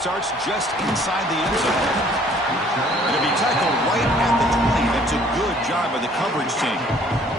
Starts just inside the end zone. It'll be tackled right at the 20. That's a good job by the coverage team.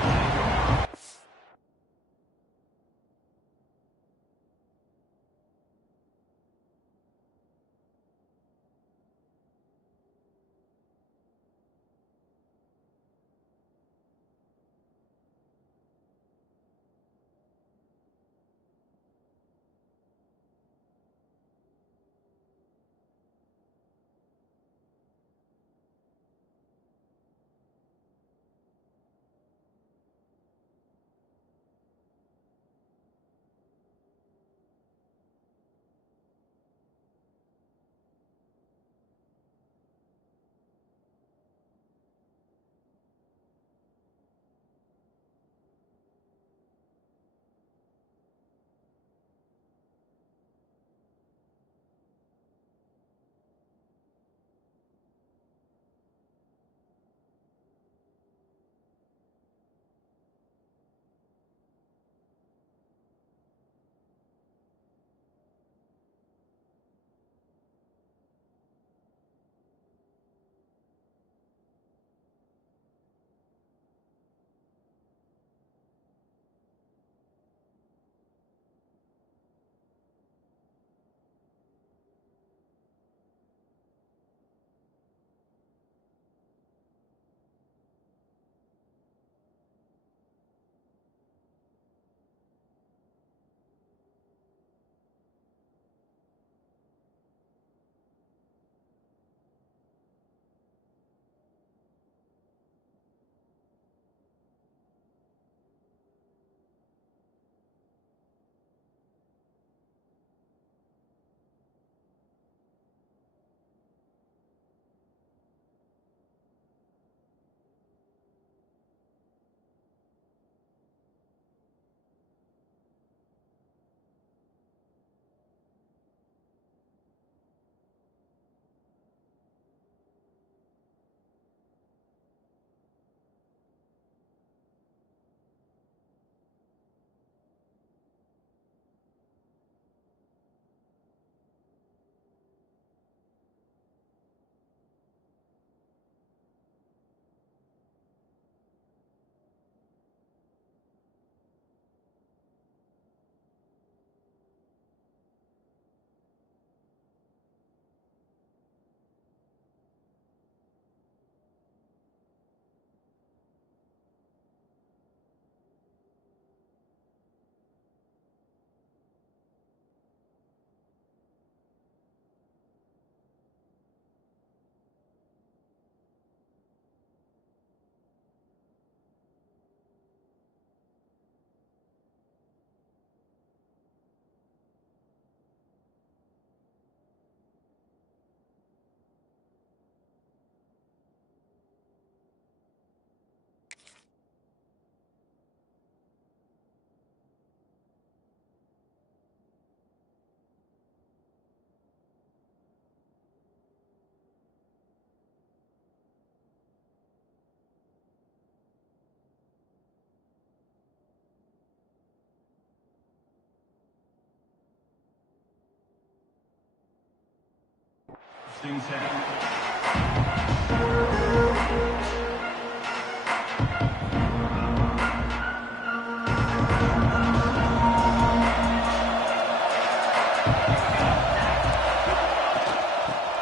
Things happen.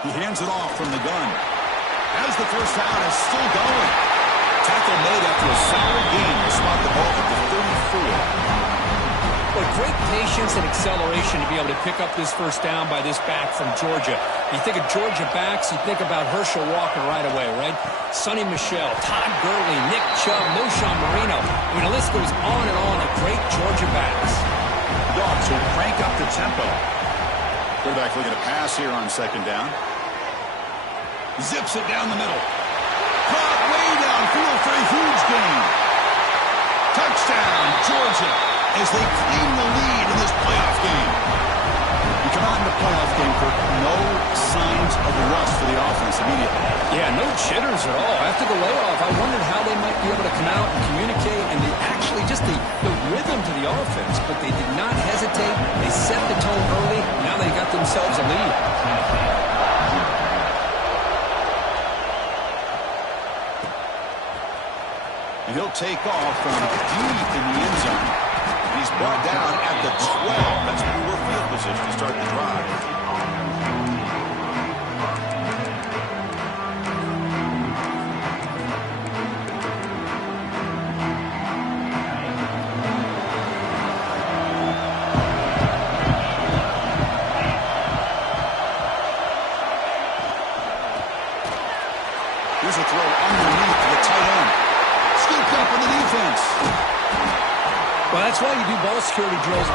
He hands it off from the gun. As the first down is still going. Tackle made after a solid gain to spot the ball at the 34. But great patience and acceleration to be able to pick up this first down by this back from Georgia. You think of Georgia backs, you think about Herschel Walker right away, right? Sonny Michel, Todd Gurley, Nick Chubb, Moshawn Marino. I mean, the list goes on and on of great Georgia backs. Dogs will crank up the tempo. Quarterback looking to pass here on second down. Zips it down the middle. Caught way downfield for a huge gain. Touchdown, Georgia, as they claim the lead in this playoff game. You come out in the playoff game for no signs of rust for the offense immediately. Yeah, no jitters at all. After the layoff, I wondered how they might be able to come out and communicate and actually just the rhythm to the offense. But they did not hesitate. They set the tone early. Now they got themselves a lead. And he'll take off from deep in the end zone. He's brought down at the 12. That's poor field position to start the drive. Here's a throw underneath to the tight end. Scooped up in the defense. Well, that's why you do ball security drills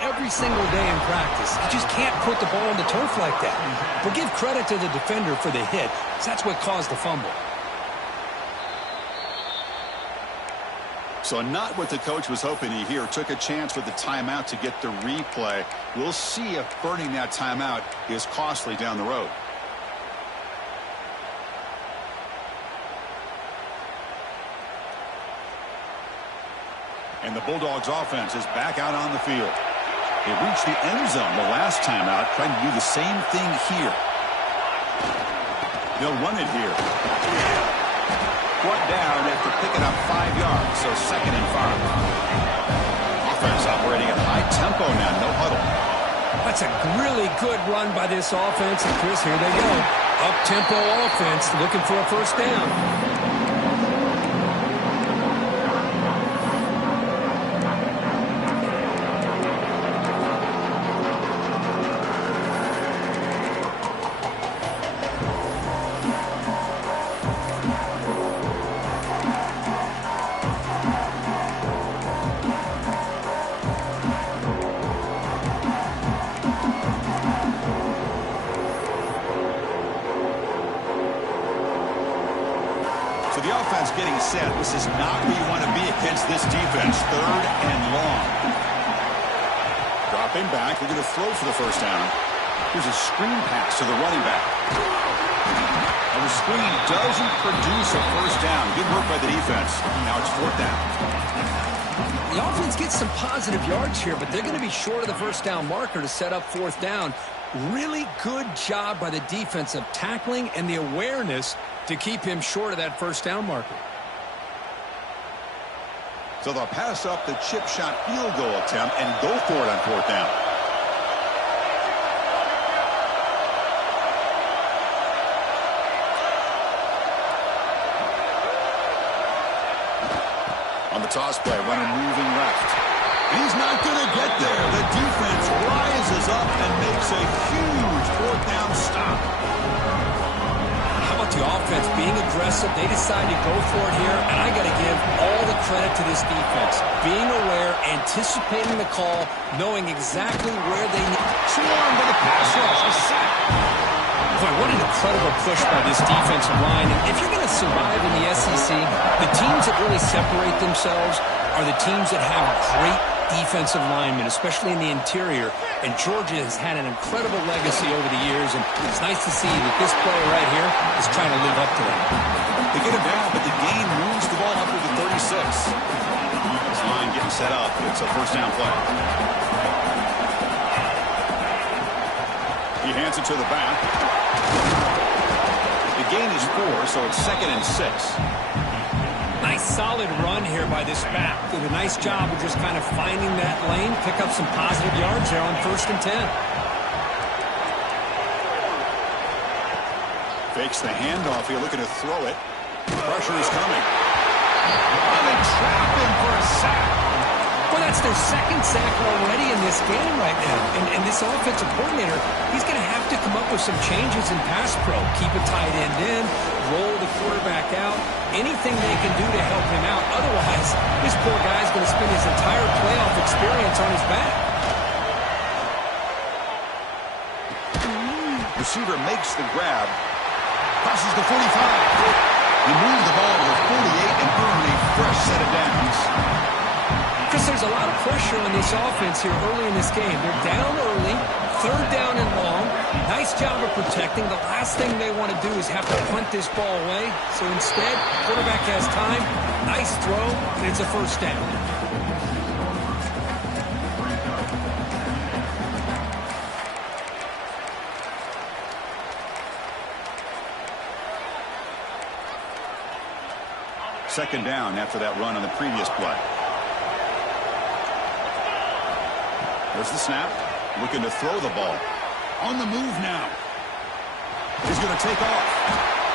every single day in practice. You just can't put the ball on the turf like that. But give credit to the defender for the hit, because that's what caused the fumble. So not what the coach was hoping to hear. Took a chance with the timeout to get the replay. We'll see if burning that timeout is costly down the road. And the Bulldogs offense is back out on the field. They reached the end zone the last time out, trying to do the same thing here. They'll run it here. Brought down after picking up 5 yards, so 2nd and 5. Offense operating at high tempo now, no huddle. That's a really good run by this offense. And Chris, here they go. Up-tempo offense looking for a first down. The offense getting set. This is not where you want to be against this defense. 3rd and long. Dropping back. They're going to throw for the first down. Here's a screen pass to the running back. And the screen doesn't produce a first down. Good work by the defense. Now it's 4th down. The offense gets some positive yards here, but they're going to be short of the first down marker to set up 4th down. Really good job by the defense of tackling and the awareness to keep him short of that first down marker. So they'll pass up the chip shot field goal attempt and go for it on 4th down. On the toss play, runner moving left. He's not going to get there. The defense rises up and makes a huge 4th down stop. How about the offense being aggressive? They decide to go for it here, and I got to give all the credit to this defense. Being aware, anticipating the call, knowing exactly where they need. Swarmed by the pass rush. A sack. Boy, what an incredible push by this defensive line. And if you're going to survive in the SEC, the teams that really separate themselves are the teams that have great defensive linemen, especially in the interior. And Georgia has had an incredible legacy over the years, and it's nice to see that this player right here is trying to live up to that. They get him down, but the gain moves the ball up to the 36. This line getting set up. It's a first down play. He hands it to the back. The gain is 4, so it's 2nd and 6. Nice solid run here by this back. Did a nice job of just kind of finding that lane, pick up some positive yards there on 1st and 10. Fakes the handoff here, looking to throw it. Pressure is coming. Oh, they trap him for a sack. Well, that's their 2nd sack already in this game right now. And this offensive coordinator, he's going to have to come up with some changes in pass pro. Keep a tight end in, roll the quarterback out, anything they can do to help him out. Otherwise, this poor guy's going to spend his entire playoff experience on his back. Receiver makes the grab. Crosses the 45. He moves the ball to the 48 and earn a fresh set of downs. Chris, there's a lot of pressure on this offense here early in this game. They're down early, 3rd down and long. Nice job of protecting. The last thing they want to do is have to punt this ball away. So instead, quarterback has time. Nice throw, and it's a first down. Second down after that run on the previous play. There's the snap. Looking to throw the ball. On the move now. He's going to take off.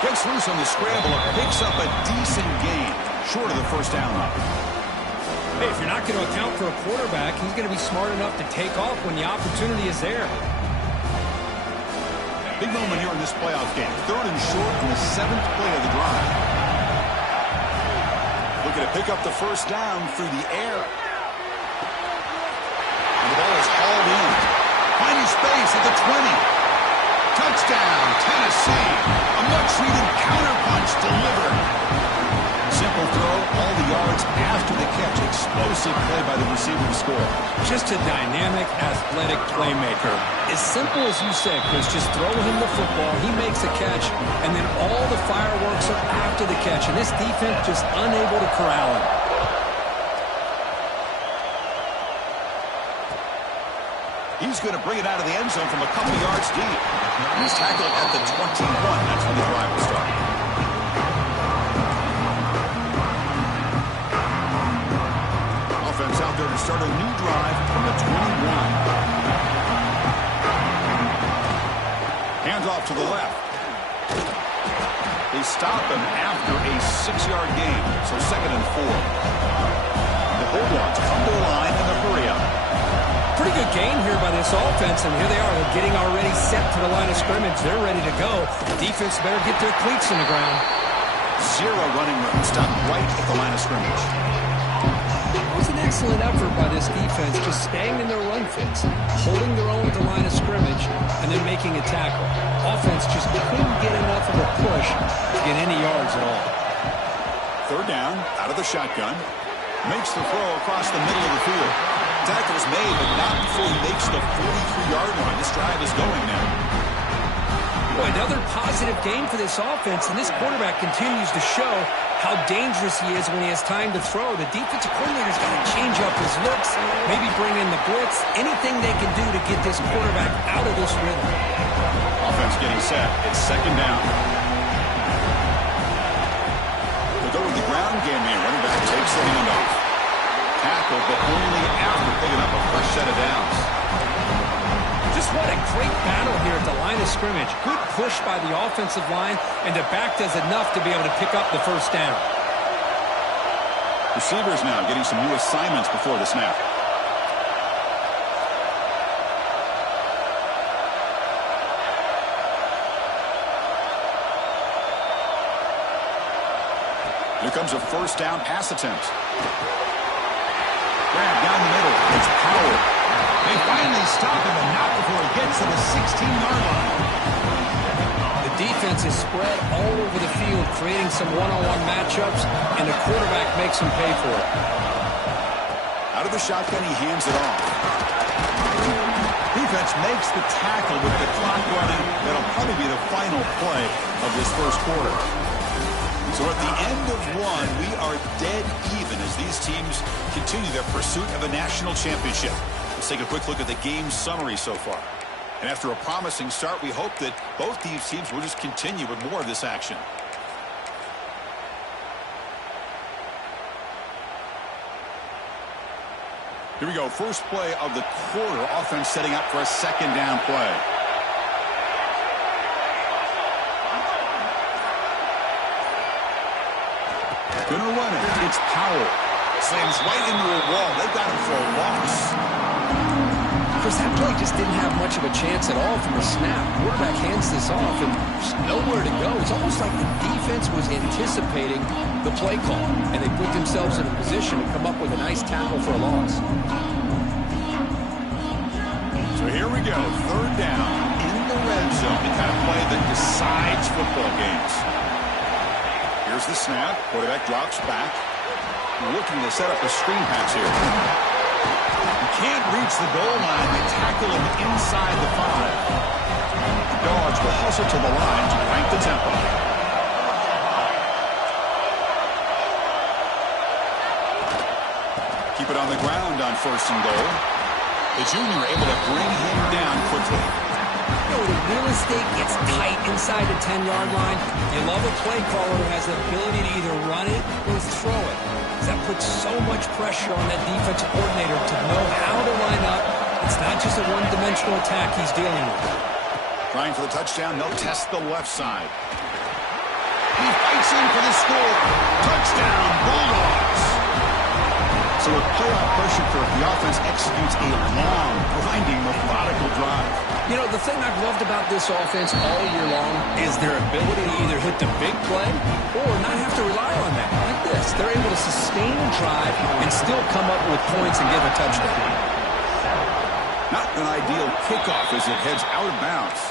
Gets loose on the scramble and picks up a decent gain. Short of the first down line. Hey, if you're not going to account for a quarterback, he's going to be smart enough to take off when the opportunity is there. Big moment here in this playoff game. Third and short on the 7th play of the drive. Looking to pick up the first down through the air. And the ball is hauled in. Finding space at the 20. Touchdown, Tennessee. A much-needed counterpunch delivered. Simple throw, all the yards after the catch. Explosive play by the receiver to score. Just a dynamic, athletic playmaker. As simple as you said, Chris, just throw him the football, he makes a catch, and then all the fireworks are after the catch. And this defense just unable to corral him. He's going to bring it out of the end zone from a couple yards deep. He's tackled at the 21. That's when the drive will start. Offense out there to start a new drive from the 21. Hands off to the left. They stop him after a 6-yard gain, so 2nd and 4. The Bulldogs come to the line in the hurry up. Pretty good gain here by this offense, and here they are. They're getting already set to the line of scrimmage. They're ready to go. Defense better get their cleats in the ground. 0 running room. Stop right at the line of scrimmage. It was an excellent effort by this defense, just staying in their run fits, holding their own at the line of scrimmage, and then making a tackle. Offense just couldn't get enough of a push to get any yards at all. Third down, out of the shotgun. Makes the throw across the middle of the field. Tackle is made, but not before he makes the 43-yard line. This drive is going now. Boy, another positive game for this offense, and this quarterback continues to show how dangerous he is when he has time to throw. The defensive coordinator's got to change up his looks, maybe bring in the blitz, anything they can do to get this quarterback out of this rhythm. Offense getting set. It's 2nd down. They go with the ground game here. Running back takes the handoff. Tackle, but only after picking up a fresh set of downs. Just what a great battle here at the line of scrimmage. Good push by the offensive line, and the back does enough to be able to pick up the first down. Receivers now getting some new assignments before the snap. Here comes a first down pass attempt. Grab down the middle. It's Howard. They finally stop him, and not before he gets to the 16-yard line. The defense is spread all over the field, creating some one-on-one matchups, and the quarterback makes him pay for it. Out of the shotgun, he hands it off. Defense makes the tackle with the clock running. That'll probably be the final play of this first quarter. So at the end of one, we are dead even as these teams continue their pursuit of a national championship. Let's take a quick look at the game summary so far. And after a promising start, we hope that both these teams will just continue with more of this action. Here we go. First play of the quarter. Offense setting up for a 2nd down play. Gonna run it. It's Powell. Slams right into a wall. They've got him for a loss. Chris, that play just didn't have much of a chance at all from the snap. Quarterback hands this off, and there's nowhere to go. It's almost like the defense was anticipating the play call, and they put themselves in a position to come up with a nice tackle for a loss. So here we go. 3rd down in the red zone. The kind of play that decides football games. Here's the snap. Quarterback drops back. Looking to set up a screen pass here. He can't reach the goal line. They tackle him inside the 5. Guard will hustle to the line to crank the tempo. Keep it on the ground on 1st and goal. The junior able to bring him down quickly. You know, the real estate gets tight inside the 10-yard line. You love a play caller who has the ability to either run it or throw it. That puts so much pressure on that defensive coordinator to know how to line up. It's not just a one-dimensional attack he's dealing with. Trying for the touchdown, they'll test the left side. He fights in for the score. Touchdown, Bulldogs. So with playoff pressure curve, the offense executes a long, grinding, methodical drive. You know, the thing I've loved about this offense all year long is their ability to either hit the big play or not have to rely on that. Like this, they're able to sustain a drive and still come up with points and get a touchdown. Not an ideal kickoff as it heads out of bounds.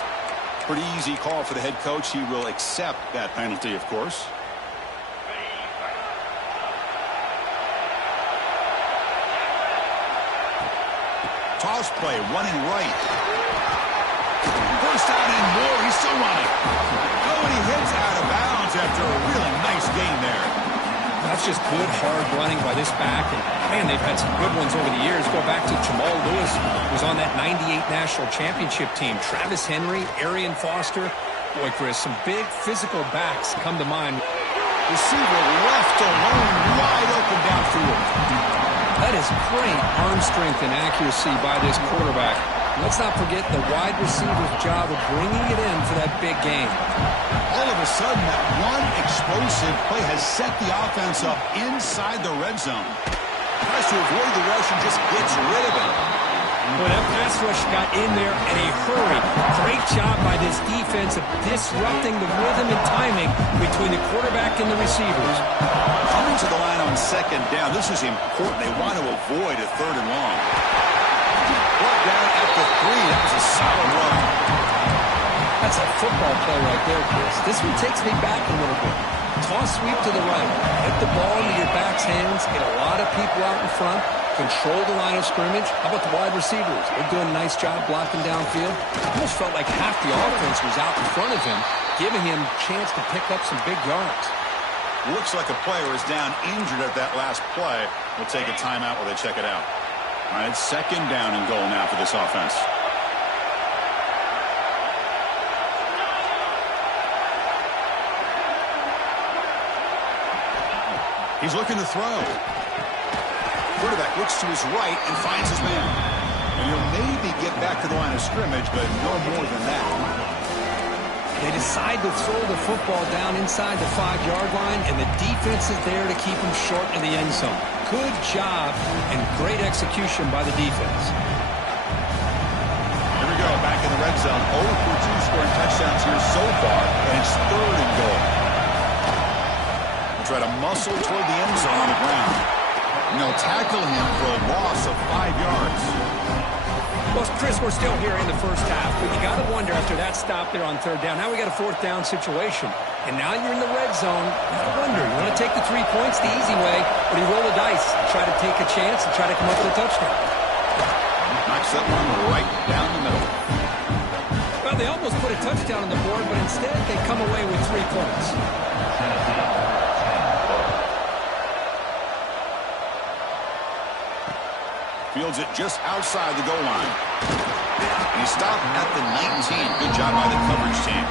Pretty easy call for the head coach. He will accept that penalty, of course. Toss play, running right. First down and more. He's still running. Oh, and he hits out of bounds after a really nice gain there. That's just good, hard running by this back. And, man, they've had some good ones over the years. Go back to Jamal Lewis, who was on that 98 National Championship team. Travis Henry, Arian Foster. Boy, Chris, some big physical backs come to mind. Receiver left alone, wide open downfield. That is great arm strength and accuracy by this quarterback. Let's not forget the wide receiver's job of bringing it in for that big game. All of a sudden, that one explosive play has set the offense up inside the red zone. Tries to avoid the rush and just gets rid of it. Well, that pass rush got in there in a hurry. Great job by this defense of disrupting the rhythm and timing between the quarterback and the receivers. Coming to the line on 2nd down, this is important. They want to avoid a 3rd and long. Brought down at the 3. That was a solid run. That's a football play right there, Chris. This one takes me back a little bit. Toss sweep to the right. Get the ball into your back's hands. Get a lot of people out in front. Control the line of scrimmage. How about the wide receivers? They're doing a nice job blocking downfield. Almost felt like half the offense was out in front of him, giving him a chance to pick up some big yards. Looks like a player is down injured at that last play. We'll take a timeout while they check it out. All right, 2nd down and goal now for this offense. He's looking to throw. Quarterback looks to his right and finds his man. And he'll maybe get back to the line of scrimmage, but no more than that. They decide to throw the football down inside the 5-yard line, and the defense is there to keep him short of the end zone. Good job and great execution by the defense. Here we go, back in the red zone. 0 for 2 scoring touchdowns here so far, and it's 3rd and goal. Try to muscle toward the end zone on the ground. And they'll tackle him for a loss of 5 yards. Well, Chris, we're still here in the first half, but you got to wonder after that stop there on 3rd down. Now we got a 4th down situation, and now you're in the red zone. You got to wonder, you want to take the 3 points the easy way, or do you roll the dice, try to take a chance and try to come up with a touchdown? Knocks that one right down the middle. Well, they almost put a touchdown on the board, but instead they come away with 3 points. Fields it just outside the goal line. And he stopped at the 19. Good job by the coverage team.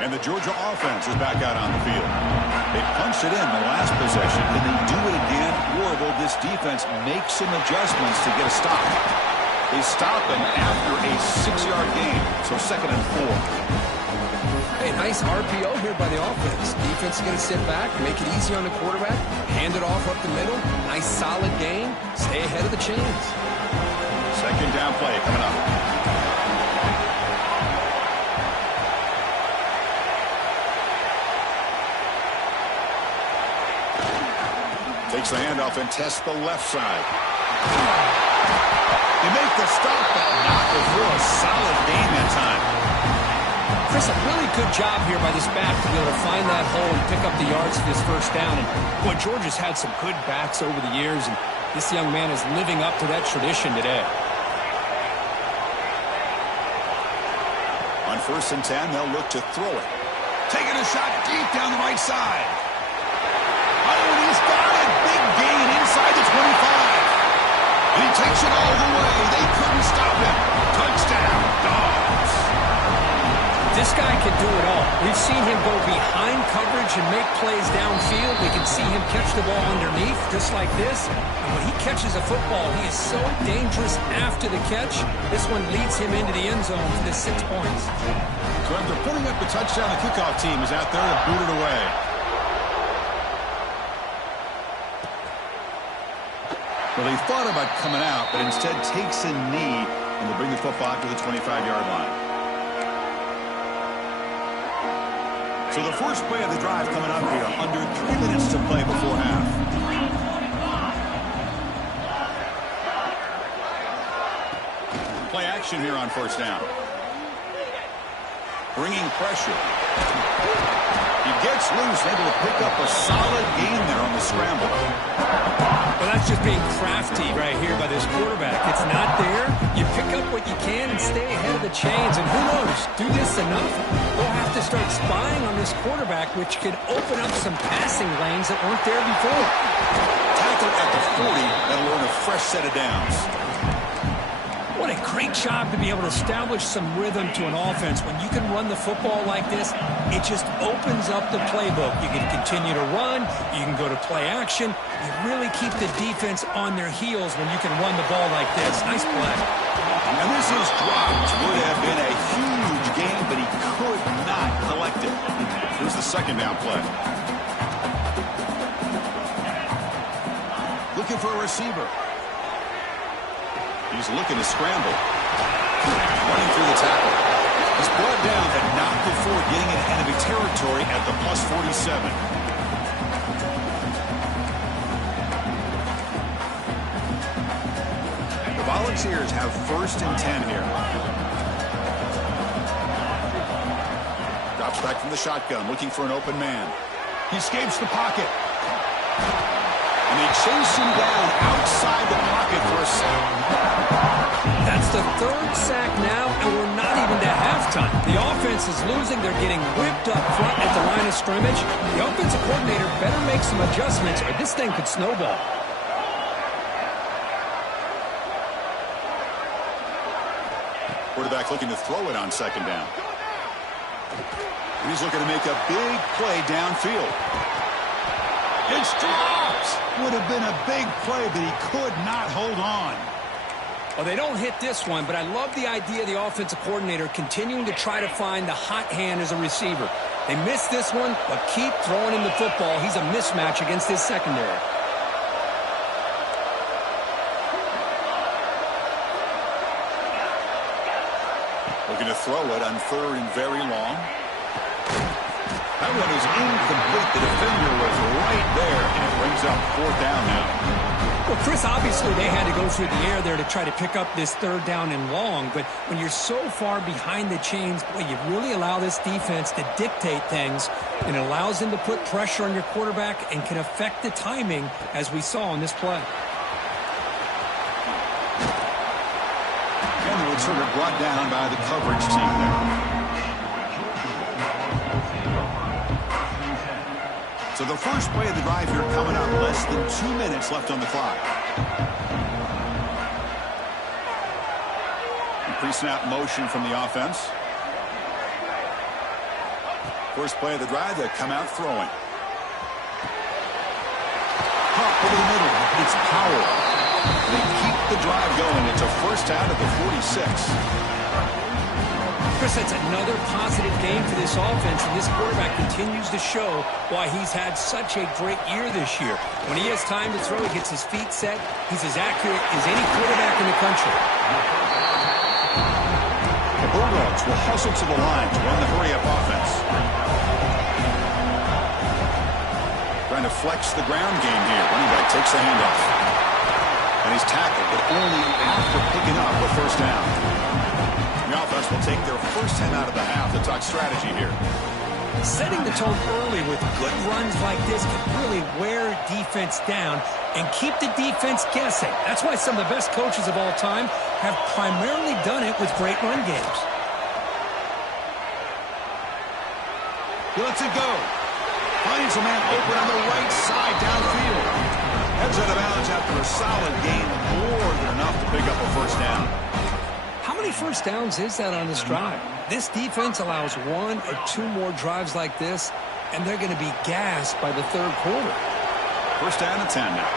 And the Georgia offense is back out on the field. They punched it in the last possession. Can they do it again? Or will this defense make some adjustments to get a stop? They stop him after a 6-yard gain. So 2nd and 4. Hey, nice RPO here by the offense. Defense is going to sit back, make it easy on the quarterback, hand it off up the middle. Nice solid game. Stay ahead of the chains. 2nd down play coming up. Takes the handoff and tests the left side. They make the stop, but not before a solid gain that time. Chris, a really good job here by this back to be able to find that hole and pick up the yards for this 1st down. And boy, Georgia's had some good backs over the years, and This young man is living up to that tradition today. On 1st and 10, they'll look to throw it. Taking a shot deep down the right side. Oh, and he's got it. Big gain inside the 25. And he takes it all the way. They couldn't stop him. Touchdown, Dogs. This guy can do it all. We've seen him go behind coverage and make plays downfield. We can see him catch the ball underneath, just like this. And when he catches a football, he is so dangerous after the catch. This one leads him into the end zone for the 6 points. So after putting up the touchdown, the kickoff team is out there to boot it away. Well, he thought about coming out, but instead takes a knee, and they'll bring the football to the 25-yard line. So the first play of the drive coming up here, under 3 minutes to play before half. Play action here on 1st down. Bringing pressure. He gets loose, able to pick up a solid gain there on the scramble. Well, that's just being crafty right here by this quarterback. It's not there. You pick up what you can and stay ahead of the chains. And who knows, do this enough, we'll have to start spying on this quarterback, which could open up some passing lanes that weren't there before. Tackle at the 40, that'll earn a fresh set of downs. What a great job to be able to establish some rhythm to an offense. When you can run the football like this, it just opens up the playbook. You can continue to run. You can go to play action. You really keep the defense on their heels when you can run the ball like this. Nice play. And this is dropped. Would have been a huge gain, but he could not collect it. Here's the 2nd down play. Looking for a receiver. He's looking to scramble. Running through the tackle. He's brought down, but not before getting into enemy territory at the plus 47. The Volunteers have 1st and 10 here. Drops back from the shotgun, looking for an open man. He escapes the pocket. And they chase him down outside the pocket for a sack. That's the 3rd sack now, and we're not even to halftime. The offense is losing. They're getting whipped up front at the line of scrimmage. The offensive coordinator better make some adjustments, or this thing could snowball. Quarterback looking to throw it on 2nd down. He's looking to make a big play downfield. It's dropped. Would have been a big play, but he could not hold on. Well, they don't hit this one, but I love the idea of the offensive coordinator continuing to try to find the hot hand as a receiver. They missed this one, but keep throwing him the football. He's a mismatch against his secondary. Looking to throw it on 3rd and very long. That one is incomplete. The defender was right there, and it brings up 4th down now. Well, Chris, obviously they had to go through the air there to try to pick up this 3rd down and long, but when you're so far behind the chains, boy, you really allow this defense to dictate things, and it allows them to put pressure on your quarterback and can affect the timing, as we saw on this play. And the returner brought down by the coverage team there. So the first play of the drive here coming up, less than 2 minutes left on the clock. Pre-snap motion from the offense. First play of the drive, they come out throwing. Pop over the middle. It's Powell. They keep the drive going. It's a 1st down at the 46. Chris, that's another positive game for this offense, and this quarterback continues to show why he's had such a great year this year. When he has time to throw, he gets his feet set. He's as accurate as any quarterback in the country. The Bulldogs will hustle to the line to run the hurry-up offense. Trying to flex the ground game here. Running back takes the handoff. And he's tackled, but only after picking up a 1st down. The offense will take their first time out of the half to talk strategy here. Setting the tone early with good runs like this can really wear defense down and keep the defense guessing. That's why some of the best coaches of all time have primarily done it with great run games. He lets it go. Finds a man open on the right side downfield. Heads out of bounds after a solid gain, more than enough to pick up a first down. How many first downs is that on this drive? This defense allows 1 or 2 more drives like this, and they're going to be gassed by the third quarter. First down and 10 now.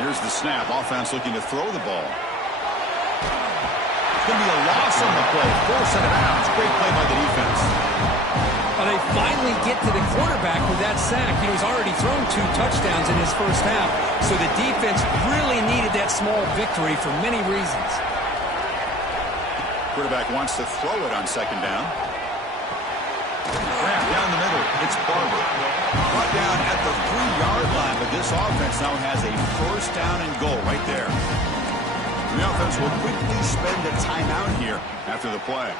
Here's the snap. Offense looking to throw the ball. It's going to be a loss on the play. Force out of bounds. Great play by the defense. Well, they finally get to the quarterback with that sack. He was already thrown 2 touchdowns in his first half, so the defense really needed that small victory for many reasons. Quarterback wants to throw it on second down. Grab down the middle. It's Barber. Brought down at the 3-yard line, but this offense now has a first down and goal right there. The offense will quickly spend a timeout here after the play.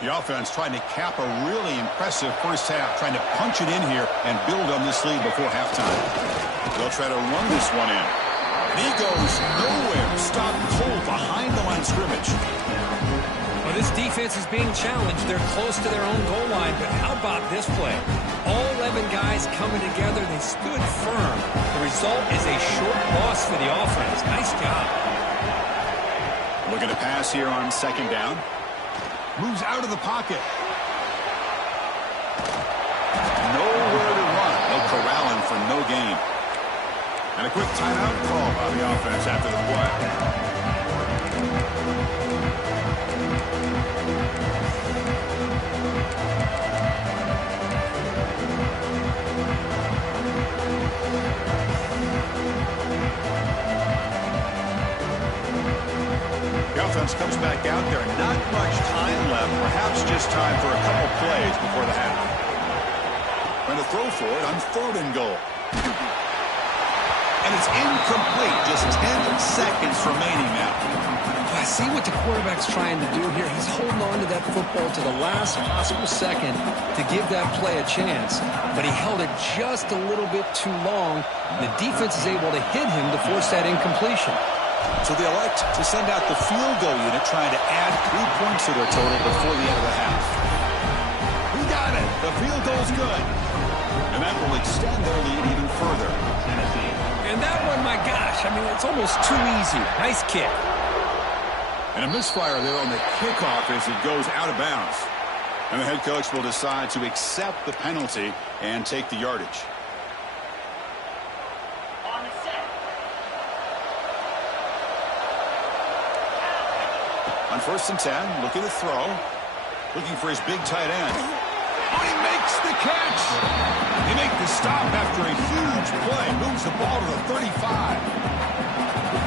The offense trying to cap a really impressive first half, trying to punch it in here and build on this lead before halftime. They'll try to run this one in. And he goes nowhere. Stopped cold behind the line of scrimmage. Well, this defense is being challenged. They're close to their own goal line, but how about this play? All 11 guys coming together. They stood firm. The result is a short loss for the offense. Nice job. Looking to pass here on second down. Moves out of the pocket. Nowhere to run. They'll corral him for no gain. And a quick timeout call by the offense after the play. The offense comes back out there. Not much time left. Perhaps just time for a couple plays before the half. Going to throw for it on 3rd and goal. And it's incomplete. Just 10 seconds remaining now. I see what the quarterback's trying to do here. He's holding on to that football to the last possible second to give that play a chance. But he held it just a little bit too long. The defense is able to hit him to force that incompletion. So they elect to send out the field goal unit, trying to add 3 points to their total before the end of the half. We got it. The field goal's good. And that will extend their lead even further. And that one, my gosh, I mean, it's almost too easy. Nice kick. And a misfire there on the kickoff as it goes out of bounds. And the head coach will decide to accept the penalty and take the yardage. On 1st and 10, looking to throw. Looking for his big tight end. Oh, he makes the catch. They make the stop after a huge play. Moves the ball to the 35.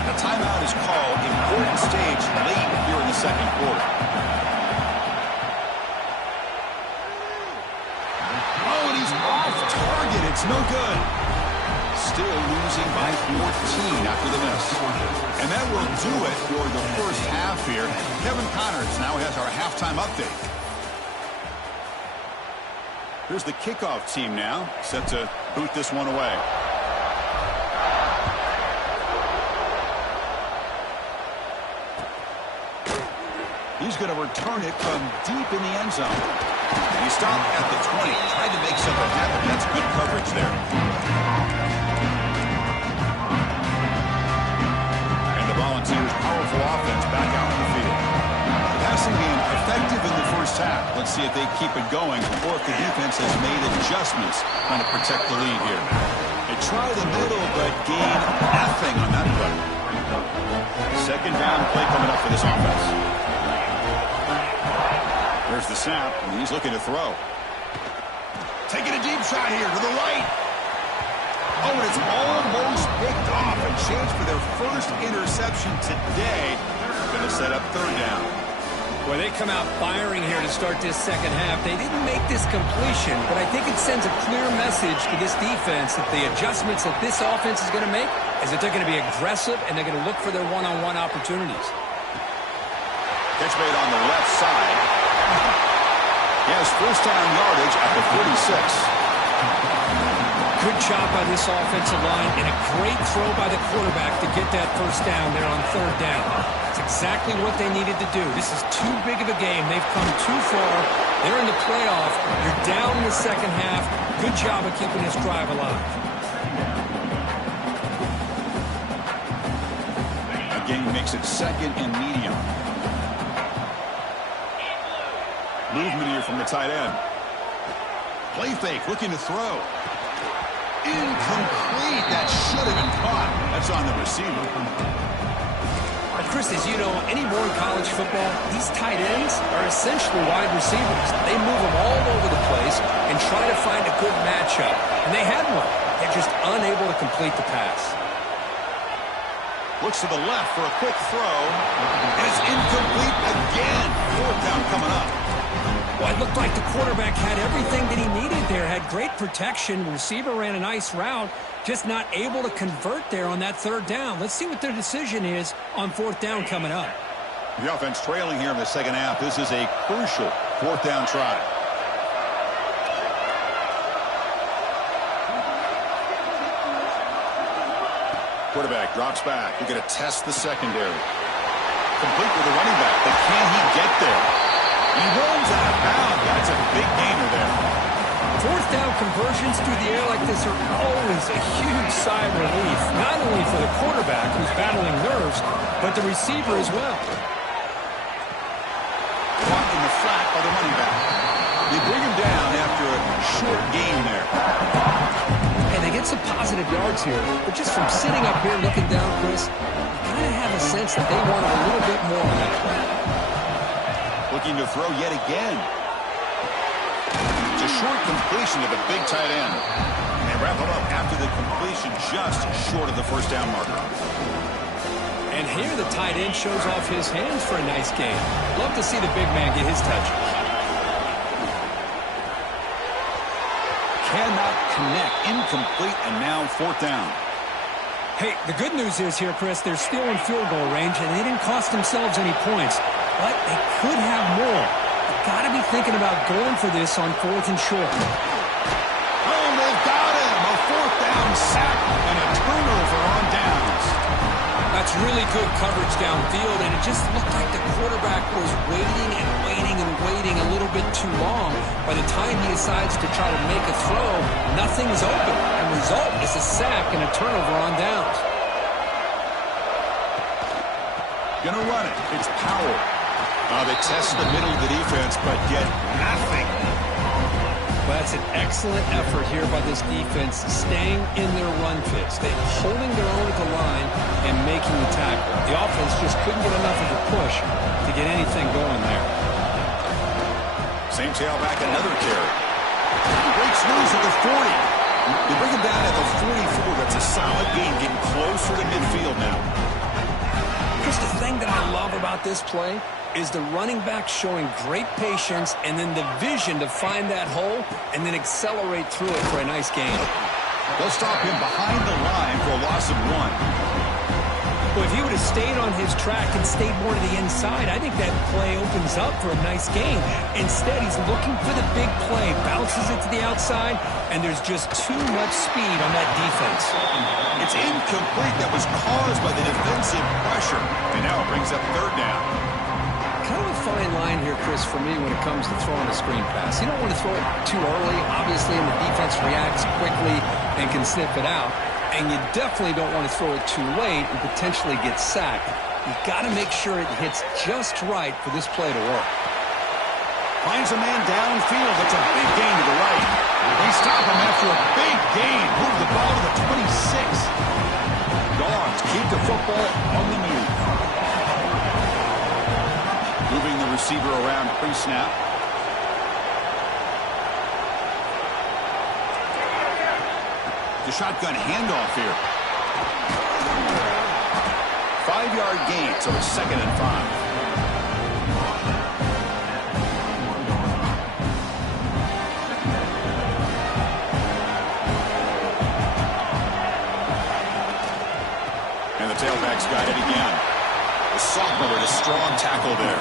A timeout is called. Important stage late here in the second quarter. Oh, and he's off target. It's no good. Still losing by 14 after the miss. And that will do it for the first half here. Kevin Connors now has our halftime update. Here's the kickoff team now, set to boot this one away. He's going to return it from deep in the end zone. And he stopped at the 20, tried to make something happen. That's good coverage there. Volunteers' powerful offense back out on the field. The passing game effective in the first half. Let's see if they keep it going or if the defense has made adjustments trying to protect the lead here. They try the middle but gain nothing on that play. Second down play coming up for this offense. There's the snap, and he's looking to throw. Taking a deep shot here to the right. Oh, and it's almost picked off. A chance for their first interception today. Going to set up 3rd down. Well, they come out firing here to start this second half. They didn't make this completion, but I think it sends a clear message to this defense that the adjustments that this offense is going to make is that they're going to be aggressive and they're going to look for their one-on-one opportunities. Catch made on the left side. He has first down yardage at the 46. Good job by this offensive line and a great throw by the quarterback to get that first down there on third down. It's exactly what they needed to do. This is too big of a game. They've come too far. They're in the playoff. You're down in the second half. Good job of keeping this drive alive. Again, makes it second and medium. Movement here from the tight end. Play fake, looking to throw. Incomplete. That should have been caught. That's on the receiver. Chris, as you know, anymore in college football, these tight ends are essentially wide receivers. They move them all over the place and try to find a good matchup. And they had one. They're just unable to complete the pass. Looks to the left for a quick throw. And it's incomplete again. Fourth down coming up. Well, it looked like the quarterback had everything that he needed there. Had great protection. Receiver ran a nice route. Just not able to convert there on that third down. Let's see what their decision is on fourth down coming up. The offense trailing here in the second half. This is a crucial fourth down try. Quarterback drops back. We're going to test the secondary. Complete with the running back. But can he get there? He rolls out of bounds. That's a big gainer there. Fourth down conversions through the air like this are always a huge sigh of relief, not only for the quarterback who's battling nerves, but the receiver as well. Caught in the flat by the running back. They bring him down after a short gain there. And they get some positive yards here, but just from sitting up here looking down, Chris, you kind of have a sense that they wanted a little bit more on that play. Looking to throw yet again. It's a short completion to the big tight end. And they wrap it up after the completion just short of the first down marker. And here the tight end shows off his hands for a nice game. Love to see the big man get his touches. Cannot connect. Incomplete, and now fourth down. Hey, the good news is here, Chris, they're still in field goal range, and they didn't cost themselves any points. But they could have more. They've got to be thinking about going for this on fourth and short. Oh, they've got him. A fourth down sack and a turnover on downs. That's really good coverage downfield, and it just looked like the quarterback was waiting and waiting and waiting a little bit too long. By the time he decides to try to make a throw, nothing's open. And the result is a sack and a turnover on downs. Gonna run it. It's Powell. They test the middle of the defense, but get nothing. Well, that's an excellent effort here by this defense, staying in their run fits. They're holding their own at the line and making the tackle. The offense just couldn't get enough of a push to get anything going there. Same tailback, another carry. He breaks loose at the 40. They bring him down at the 44. That's a solid gain, getting closer to midfield now. Just the thing that I love about this play is the running back showing great patience and then the vision to find that hole and then accelerate through it for a nice gain. They'll stop him behind the line for a loss of 1. Well, if he would have stayed on his track and stayed more to the inside, I think that play opens up for a nice gain. Instead, he's looking for the big play, bounces it to the outside, and there's just too much speed on that defense. It's incomplete. That was caused by the defensive pressure. And now it brings up third down. Kind of a fine line here, Chris, for me when it comes to throwing a screen pass. You don't want to throw it too early, obviously, and the defense reacts quickly and can sniff it out. And you definitely don't want to throw it too late and potentially get sacked. You've got to make sure it hits just right for this play to work. Finds a man downfield. That's a big gain to the right. They stop him after a big gain. Move the ball to the 26. Dogs keep the football on the move. Moving the receiver around pre-snap. The shotgun handoff here. 5-yard gain, so it's 2nd and 5. And the tailback's got it again. The sophomore with a strong tackle there.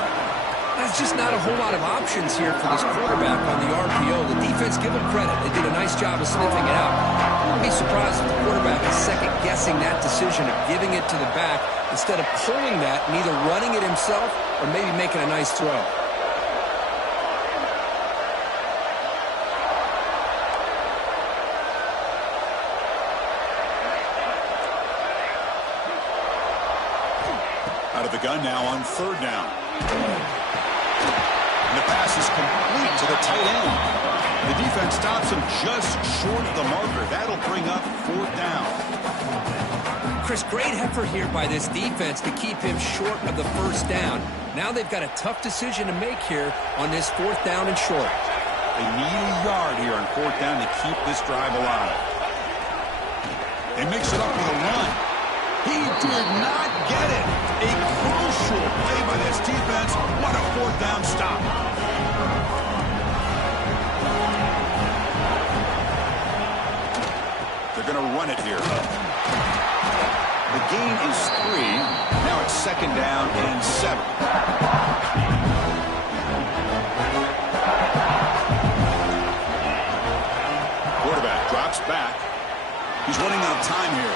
There's just not a whole lot of options here for this quarterback on the RPO. The defense, give them credit. They did a nice job of sniffing it out. I wouldn't be surprised if the quarterback is second-guessing that decision of giving it to the back instead of pulling that and either running it himself or maybe making a nice throw. Out of the gun now on third down. And the pass is complete to the tight end. The defense stops him just short of the marker. That'll bring up fourth down. Chris, great effort here by this defense to keep him short of the first down. Now they've got a tough decision to make here on this fourth down and short. They need a yard here on fourth down to keep this drive alive. They mix it up with a run. He did not get it. A crucial play by this defense. What a fourth down stop. They're going to run it here. The gain is 3. Now it's second down and 7. Quarterback drops back. He's running out of time here.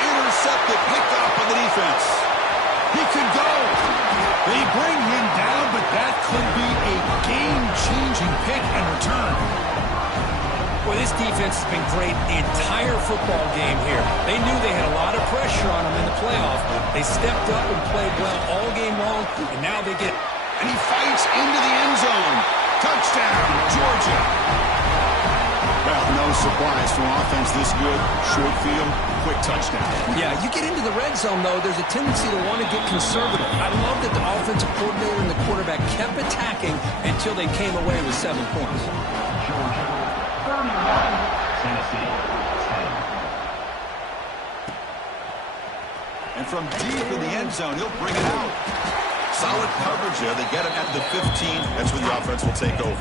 Intercepted, picked off by the defense. He could go. They bring him down, but that could be a game-changing pick and return. Well, this defense has been great the entire football game here. They knew they had a lot of pressure on them in the playoff. They stepped up and played well all game long, and now they get... And he fights into the end zone. Touchdown, Georgia. Well, no surprise from offense this good. Short field, quick touchdown. Yeah, you get into the red zone, though, there's a tendency to want to get conservative. I love that the offensive coordinator and the quarterback kept attacking until they came away with 7 points. And from deep in the end zone, he'll bring it out. Solid coverage there. They get it at the 15. That's where the offense will take over.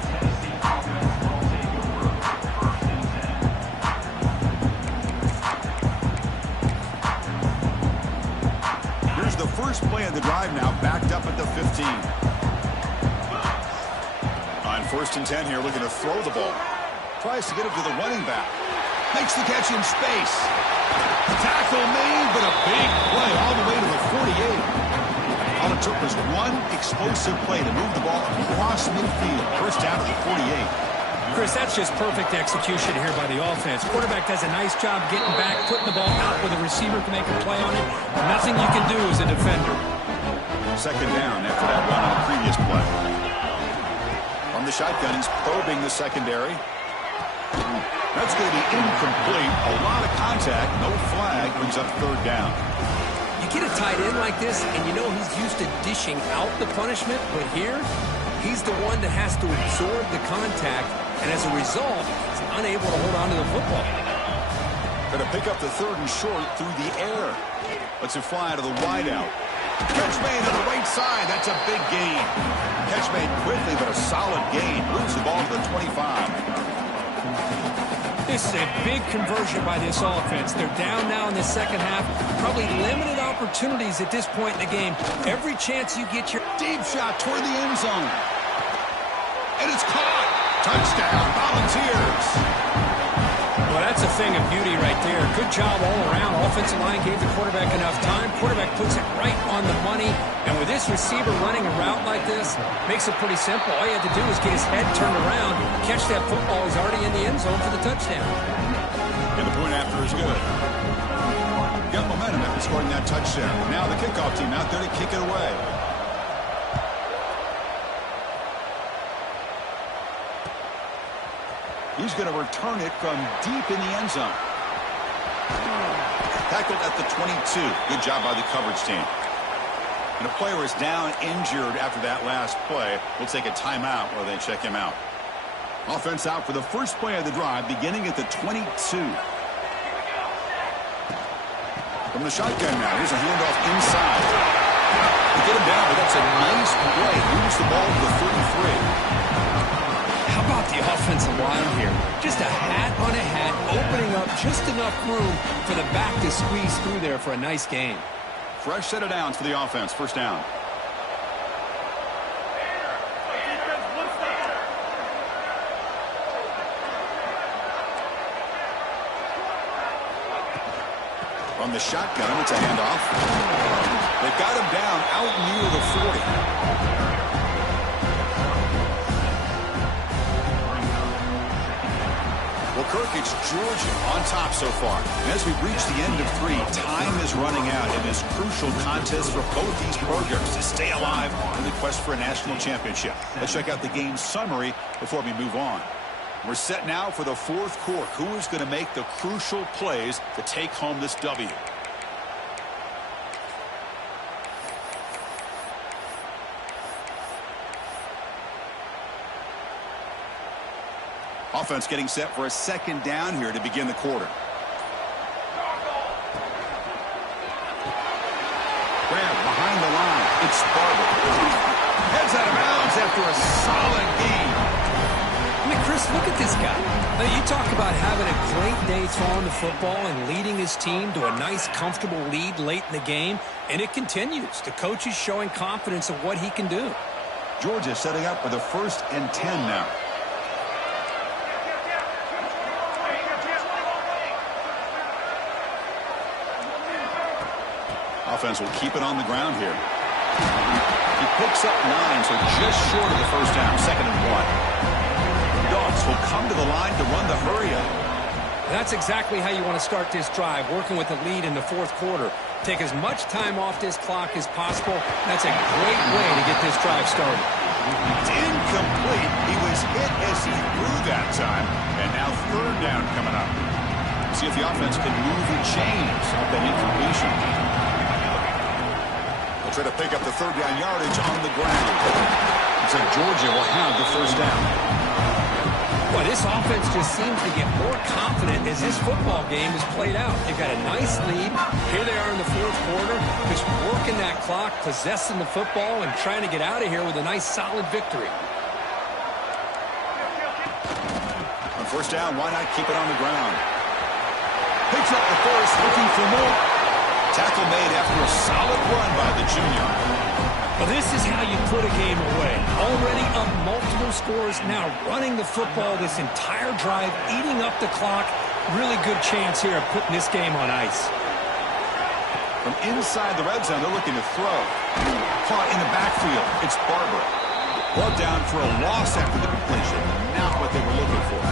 Here's the first play of the drive now, backed up at the 15. On first and 10 here, looking to throw the ball. Tries to get it to the running back. Makes the catch in space. Tackle made, but a big play all the way to the 48. All it took was one explosive play to move the ball across midfield. First down at the 48. Chris, that's just perfect execution here by the offense. Quarterback does a nice job getting back, putting the ball out where the receiver can make a play on it. Nothing you can do as a defender. Second down after that run on the previous play. From the shotgun, he's probing the secondary. That's going to be incomplete. A lot of contact. No flag. Brings up third down. You get a tight end like this, and you know he's used to dishing out the punishment, but here, he's the one that has to absorb the contact, and as a result, he's unable to hold on to the football. Going to pick up the third and short through the air. Lets it fly to the wideout. Catch made on the right side. That's a big gain. Catch made quickly, but a solid gain. Moves the ball to the 25. This is a big conversion by this offense. They're down now in the second half. Probably limited opportunities at this point in the game. Every chance you get your deep shot toward the end zone. And it's caught. Touchdown, Volunteers. Well, that's a thing of beauty right there. Good job all around. Offensive line gave the quarterback enough time. Quarterback puts it right on the money. And with this receiver running a route like this, makes it pretty simple. All you have to do is get his head turned around, catch that football. He's already in the end zone for the touchdown. And the point after is good. Got momentum after scoring that touchdown. Now the kickoff team out there to kick it away. He's going to return it from deep in the end zone. Tackled at the 22. Good job by the coverage team. And a player is down injured after that last play. We'll take a timeout while they check him out. Offense out for the first play of the drive, beginning at the 22. From the shotgun now, here's a handoff inside. They get him down, but that's a nice play. Moves the ball to the 33. How about the offensive line here? Just a hat on a hat, opening up just enough room for the back to squeeze through there for a nice gain. Fresh set of downs for the offense. First down. From the shotgun, it's a handoff. They've got him down out near the 40. Well, Kirk, it's Georgia on top so far. And as we reach the end of 3, time is running out in this crucial contest for both these programs to stay alive in the quest for a national championship. Let's check out the game summary before we move on. We're set now for the 4th quarter. Who is going to make the crucial plays to take home this W? Offense getting set for a 2nd down here to begin the quarter. Grab behind the line. It's Barber. Heads out of bounds after a solid game. I mean, Chris, look at this guy. Now, you talk about having a great day throwing the football and leading his team to a nice, comfortable lead late in the game, and it continues. The coach is showing confidence of what he can do. Georgia setting up for the 1st and 10 now. Offense will keep it on the ground here. He picks up 9, so just short of the 1st down, 2nd and 1. Dogs will come to the line to run the hurry-up. That's exactly how you want to start this drive, working with the lead in the 4th quarter. Take as much time off this clock as possible. That's a great way to get this drive started. It's incomplete. He was hit as he threw that time, and now 3rd down coming up. See if the offense can move and change off that incompletion. They'll try to pick up the 3rd down yardage on the ground. So Georgia will have the 1st down. Well, this offense just seems to get more confident as this football game is played out. They've got a nice lead. Here they are in the 4th quarter, just working that clock, possessing the football, and trying to get out of here with a nice, solid victory. On 1st down, why not keep it on the ground? Picks up the 1st, looking for more. Tackle made after a solid run by the junior. Well, this is how you put a game away. Already up multiple scores, now running the football this entire drive, eating up the clock. Really good chance here of putting this game on ice. From inside the red zone, they're looking to throw. Caught in the backfield, it's Barber. Brought down for a loss after the completion. Not what they were looking for.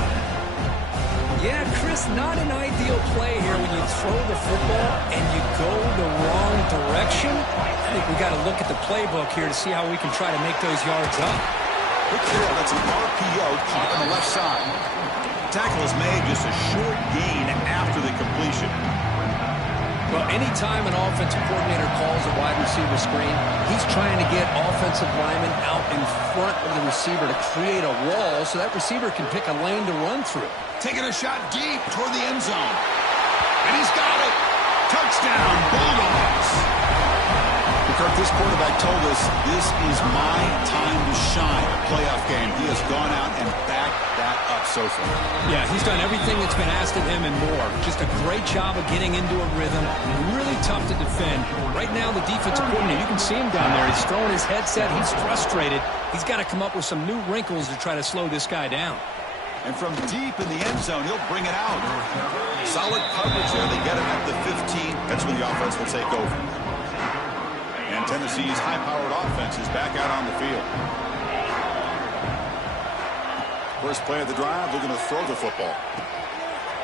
Yeah, Chris, not an ideal play here when you throw the football and you go the wrong direction. I think we got to look at the playbook here to see how we can try to make those yards up. Look here, that's an RPO caught on the left side. Tackle is made, just a short gain after the completion. Well, anytime an offensive coordinator calls a wide receiver screen, he's trying to get offensive linemen out in front of the receiver to create a wall so that receiver can pick a lane to run through. Taking a shot deep toward the end zone. And he's got it. Touchdown, Bulldogs. Kirk, this quarterback told us this is my time to shine. A playoff game. He has gone out and backed that up so far. Yeah, he's done everything that's been asked of him and more. Just a great job of getting into a rhythm. Really tough to defend. Right now, the defensive coordinator, you can see him down there. He's throwing his headset. He's frustrated. He's got to come up with some new wrinkles to try to slow this guy down. And from deep in the end zone, he'll bring it out. Solid coverage there. They get him at the 15. That's when the offense will take over. And Tennessee's high-powered offense is back out on the field. First play of the drive, they're going to throw the football.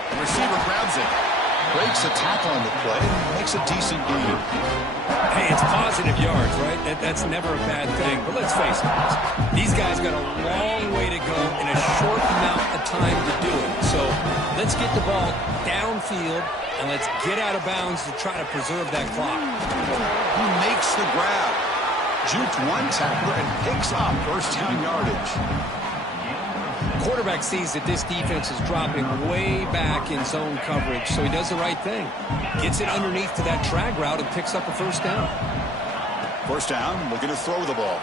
The receiver grabs it. Breaks a tackle on the play and makes a decent gain. Hey, it's positive yards, right? That's never a bad thing. But let's face it, these guys got a long way to go in a short amount of time to do it. So let's get the ball downfield and let's get out of bounds to try to preserve that clock. He makes the grab. Jukes one tackler and picks up first down yardage. Quarterback sees that this defense is dropping way back in zone coverage, so he does the right thing. Gets it underneath to that drag route and picks up a first down. First down, looking to throw the ball.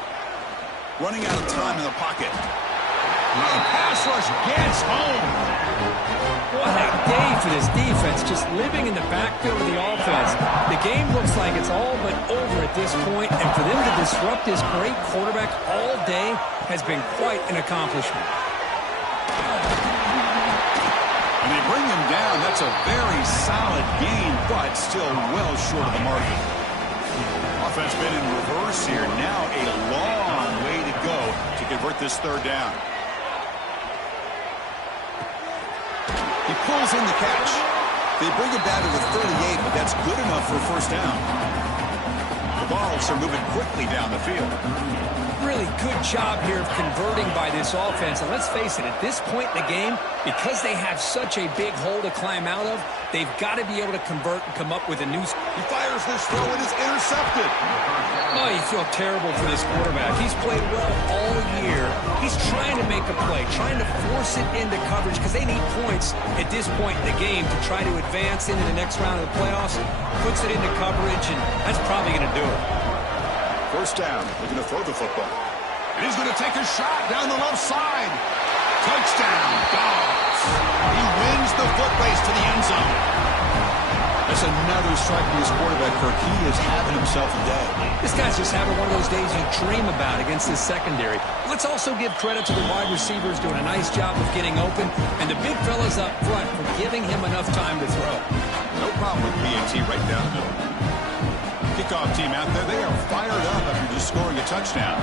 Running out of time in the pocket. The pass rush gets home. What a day for this defense, just living in the backfield of the offense. The game looks like it's all but over at this point, and for them to disrupt this great quarterback all day has been quite an accomplishment. And they bring him down. That's a very solid gain, but still well short of the margin. Offense been in reverse here. Now a long way to go to convert this third down. He pulls in the catch. They bring it down to the 38, but that's good enough for a first down. The balls are moving quickly down the field. Really good job here of converting by this offense. And let's face it, at this point in the game, because they have such a big hole to climb out of, they've got to be able to convert and come up with a new... He fires this throw and is intercepted. Oh, you feel terrible for this quarterback. He's played well all year. He's trying to make a play, trying to force it into coverage because they need points at this point in the game to try to advance into the next round of the playoffs. Puts it into coverage, and that's probably going to do it. First down, looking to throw the football. And he's going to take a shot down the left side. Touchdown, Dogs. He wins the foot race to the end zone. That's another strike from his quarterback, Kirk. He is having himself a day. This guy's just having one of those days you dream about against this secondary. Let's also give credit to the wide receivers doing a nice job of getting open, and the big fellas up front for giving him enough time to throw. No problem with BAT right down the middle. Kickoff team out there, they are fired up after just scoring a touchdown.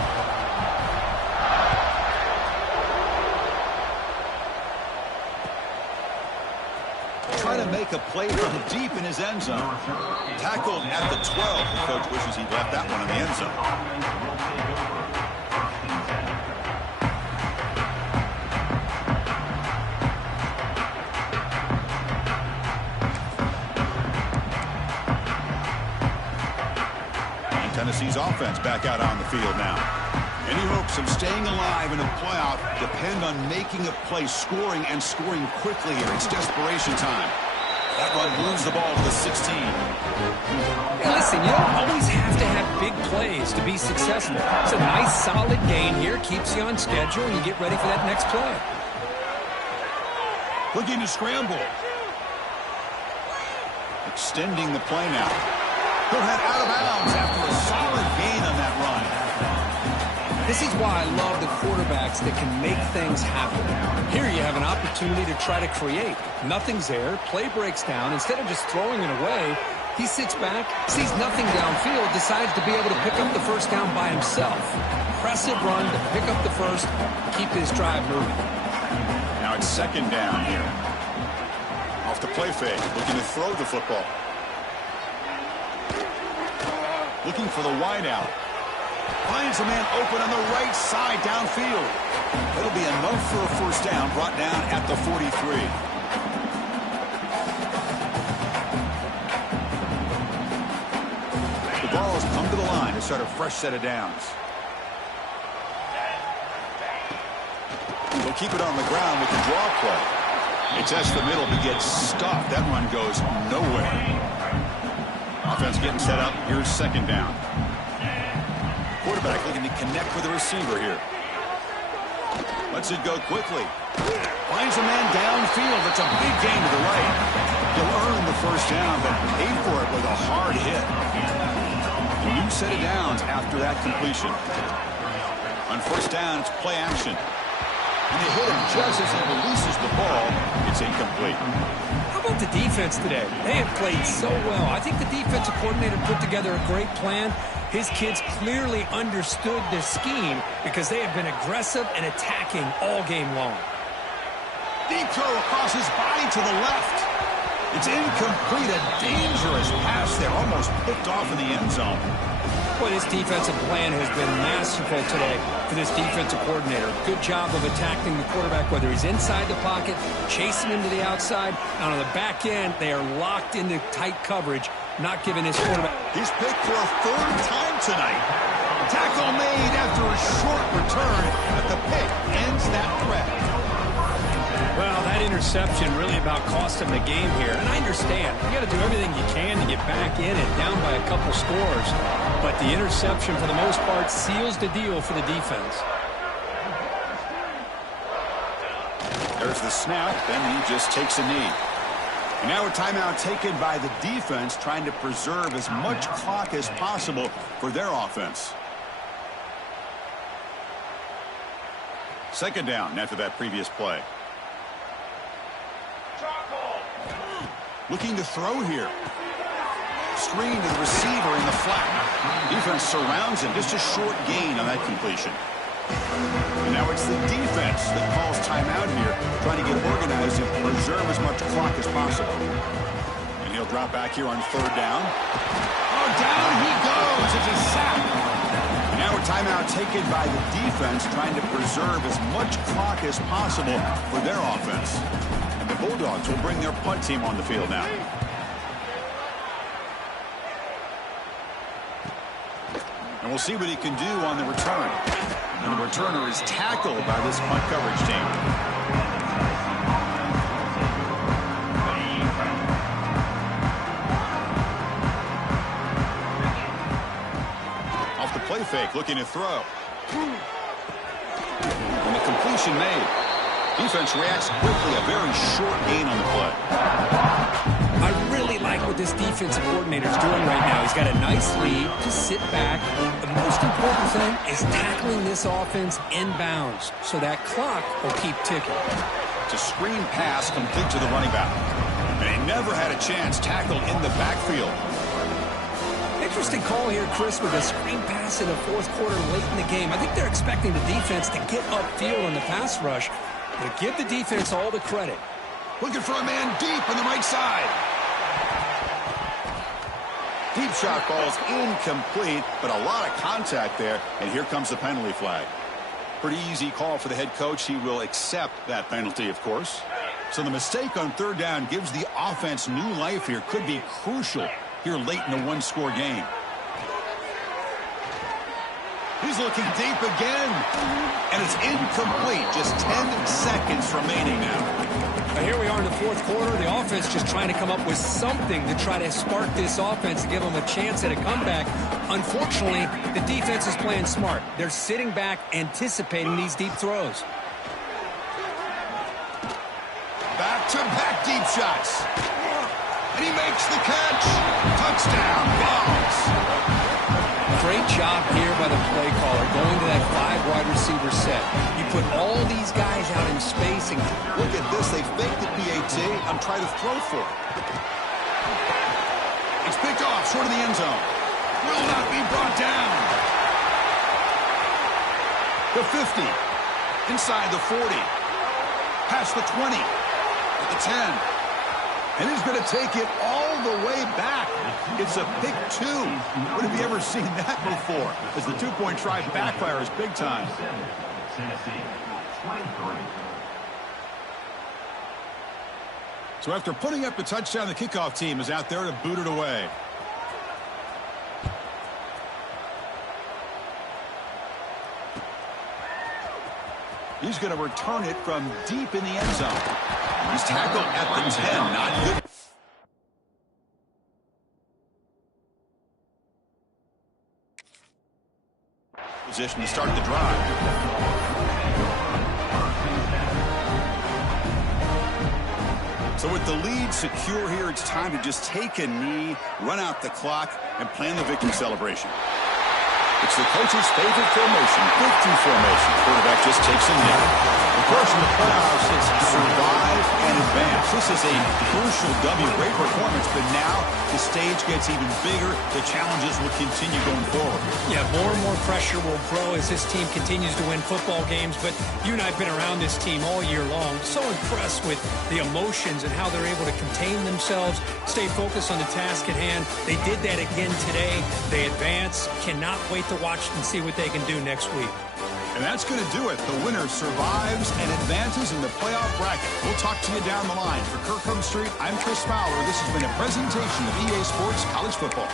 Trying to make a play from deep in his end zone. Tackled at the 12. The coach wishes he'd left that one in the end zone. Tennessee's offense back out on the field now. Any hopes of staying alive in a playoff depend on making a play, scoring, and scoring quickly here. It's desperation time. That run moves the ball to the 16. Hey, listen, you don't always have to have big plays to be successful. It's a nice, solid gain here. Keeps you on schedule, and you get ready for that next play. Looking to scramble. Extending the play now. He'll head out of bounds after a solid gain on that run. This is why I love the quarterbacks that can make things happen. Here you have an opportunity to try to create. Nothing's there. Play breaks down. Instead of just throwing it away, he sits back, sees nothing downfield, decides to be able to pick up the first down by himself. Impressive run to pick up the first, keep his drive moving. Now it's second down here. Off the play fake, looking to throw the football. Looking for the wideout. Finds a man open on the right side downfield. That'll be enough for a first down, brought down at the 43. The ball has come to the line to start a fresh set of downs. They'll keep it on the ground with the draw play. It tests the middle but gets stuffed. That run goes nowhere. Offense getting set up. Here's second down. Quarterback looking to connect with the receiver here. Lets it go quickly. Finds a man downfield. That's a big gain to the right. He'll earn the first down, but paid for it with a hard hit. A new set of downs after that completion. On first down, it's play action. And they hit him just as he releases the ball. It's incomplete. How about the defense today? They have played so well. I think the defensive coordinator put together a great plan. His kids clearly understood their scheme because they have been aggressive and attacking all game long. Deep throw across his body to the left. It's incomplete. A dangerous pass there. Almost picked off in the end zone. Boy, this defensive plan has been masterful today for this defensive coordinator. Good job of attacking the quarterback, whether he's inside the pocket, chasing him to the outside. And on the back end, they are locked into tight coverage, not giving his quarterback. He's picked for a third time tonight. Tackle made after a short return, but the pick ends that threat. Well, that interception really about cost him the game here. And I understand. You got to do everything you can to get back in and down by a couple scores. But the interception, for the most part, seals the deal for the defense. There's the snap, then he just takes a knee. And now a timeout taken by the defense, trying to preserve as much clock as possible for their offense. Second down after that previous play. Looking to throw here. Screen to the receiver in the flat. Defense surrounds him. Just a short gain on that completion. And now it's the defense that calls timeout here, trying to get organized and preserve as much clock as possible. And he'll drop back here on third down. Oh, down he goes. It's a sack. And now a timeout taken by the defense, trying to preserve as much clock as possible for their offense. And the Bulldogs will bring their punt team on the field now. And we'll see what he can do on the return. And the returner is tackled by this punt coverage team. Off the play fake, looking to throw. And the completion made. Defense reacts quickly, a very short gain on the play. I really like what this defensive coordinator is doing right now. He's got a nice lead. Just sit back. The most important thing is tackling this offense inbounds so that clock will keep ticking. It's a screen pass complete to the running back. And he never had a chance tackled in the backfield. Interesting call here, Chris, with a screen pass in the fourth quarter late in the game. I think they're expecting the defense to get upfield on the pass rush. But give the defense all the credit. Looking for a man deep on the right side. Deep shot ball's incomplete, but a lot of contact there, and here comes the penalty flag. Pretty easy call for the head coach. He will accept that penalty, of course. So the mistake on third down gives the offense new life here. Could be crucial here late in a one-score game. He's looking deep again, and it's incomplete. Just 10 seconds remaining now. Here we are in the fourth quarter. The offense just trying to come up with something to try to spark this offense to give them a chance at a comeback. Unfortunately, the defense is playing smart. They're sitting back, anticipating these deep throws. Back-to-back deep shots. And he makes the catch. Touchdown, Bucs. Great job here by the play caller, going to that 5 wide receiver set. You put all these guys out in space and look at this. They faked the PAT. I'm trying to throw for it. It's picked off short of the end zone. Will not be brought down. The 50. Inside the 40. Past the 20. At the 10. And he's going to take it all the way back. It's a pick 2. When have you ever seen that before? As the two-point try backfires big time. So after putting up the touchdown, the kickoff team is out there to boot it away. He's going to return it from deep in the end zone. He's tackled at the 10. Not good. Position to start the drive. So with the lead secure here, it's time to just take a knee, run out the clock, and plan the victory celebration. It's the coach's favorite formation, victory formation. Quarterback just takes a knee. Of course, in the playoffs, it's survive and advance. This is a crucial W. Great performance, but now the stage gets even bigger. The challenges will continue going forward. Yeah, more and more pressure will grow as this team continues to win football games. But you and I have been around this team all year long. So impressed with the emotions and how they're able to contain themselves, stay focused on the task at hand. They did that again today. They advance. Cannot wait to watch and see what they can do next week. And that's going to do it. The winner survives and advances in the playoff bracket. We'll talk to you down the line. For Kirk Street, I'm Chris Fowler. This has been a presentation of EA Sports College Football.